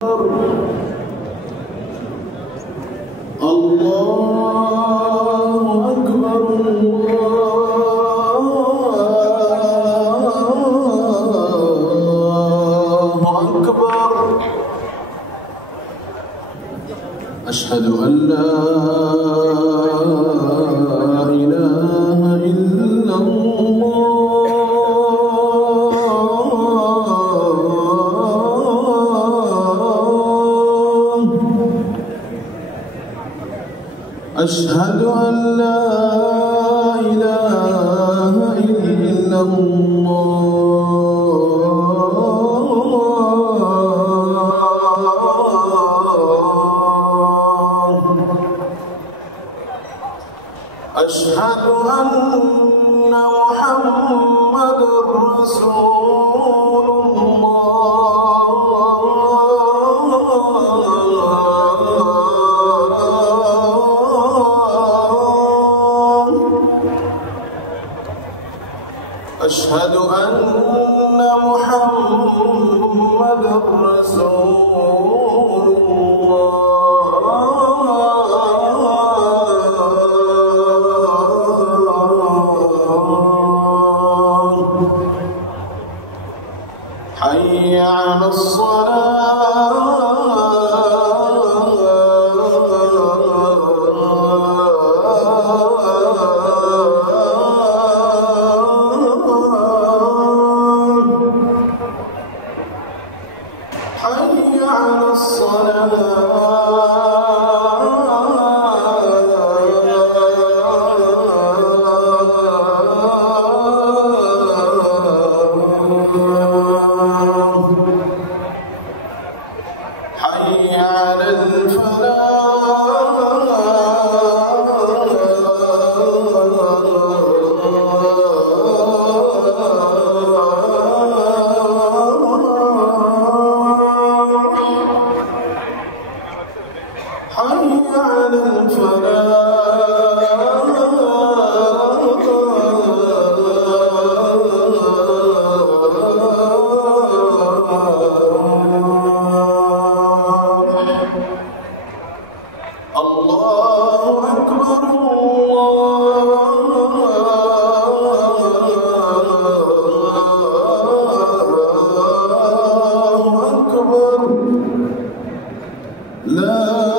أشهد أن لا إله إلا الله. أشهد أن لا إله إلا الله. أشهد أن محمدًا رسول الله. أشهد أن محمدًا رسول الله. حي على الصلاة. حي على الصلاة. حي على الله أكبر. الله أكبر. لا